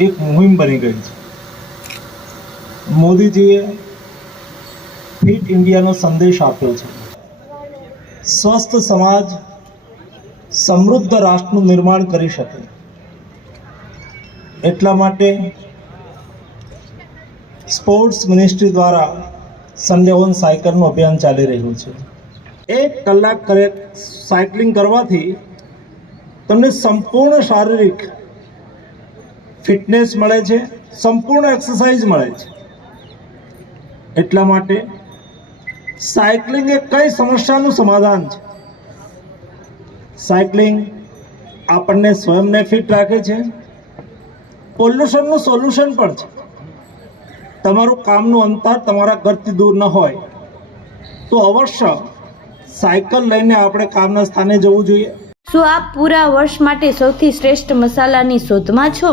એક મુહિમ બની ગઈ છે. મોદીજીએ ફિટ ઇન્ડિયાનો સંદેશ આપ્યો છે. સ્વસ્થ સમાજ સમૃદ્ધ રાષ્ટ્રનું નિર્માણ કરી શકે. એટલા માટે સ્પોર્ટ્સ મિનિસ્ટ્રી દ્વારા સંડેવન સાયકલનું અભિયાન ચાલી રહ્યું છે. એક કલાક કરે સાયકલિંગ કરવાથી તમને સંપૂર્ણ શારીરિક ફિટનેસ મળે છે, સંપૂર્ણ એક્સરસાઇઝ મળે છે. એટલા માટે સાયકલિંગ એ કઈ સમસ્યાનું સમાધાન છે? સાયકલિંગ આપણને સ્વયંને ફિટ રાખે છે. પોલ્યુશનનું સોલ્યુશન પણ છે. તમારું કામનું અંતર તમારા ઘરથી દૂર ન હોય તો અવશ્ય સાયકલ લઈને આપણે કામના સ્થાને જવું જોઈએ. શું આપ પૂરા વર્ષ માટે સૌથી શ્રેષ્ઠ મસાલાની શોધમાં છો?